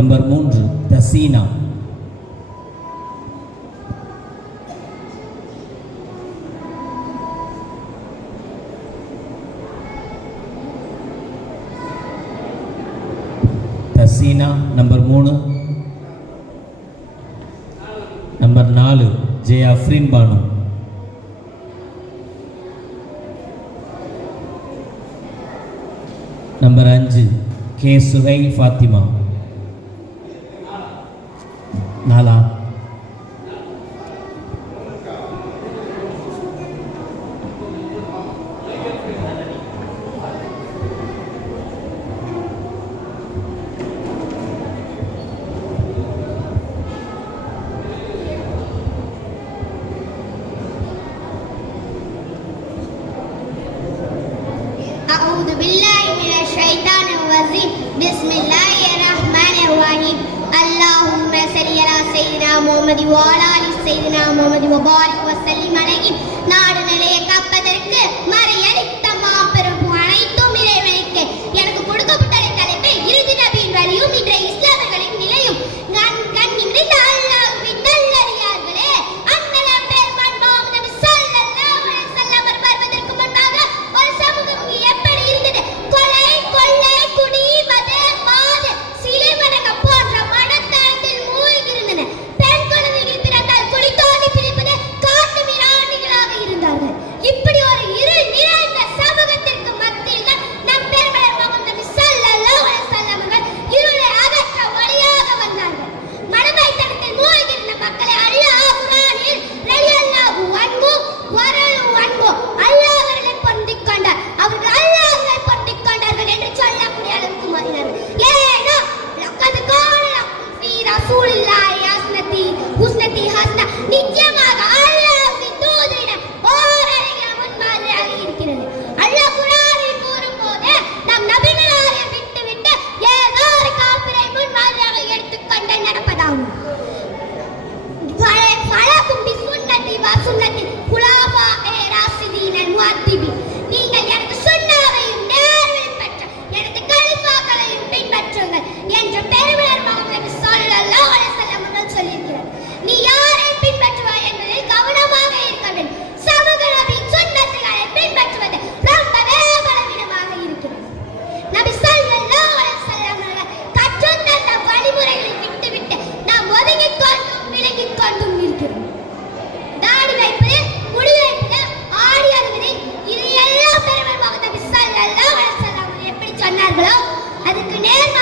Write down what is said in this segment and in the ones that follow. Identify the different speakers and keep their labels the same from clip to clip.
Speaker 1: Number மூன்று தசீனா தசீனா number மூணு. Number நாலு ஜே அஃப்ரின் பானு. நம்பர் அஞ்சு கே சுகை ஃபாத்திமா. نالا
Speaker 2: أعوذ بالله من الشيطان الرجيم. بسم الله الرحمن الرحيم. اللهم على سيدنا محمد وعلى آل سيدنا محمد وبارك وسلم عليه نعم அதுக்கு நேர்மாறாக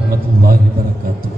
Speaker 2: warahmatullahi wabarakatuh.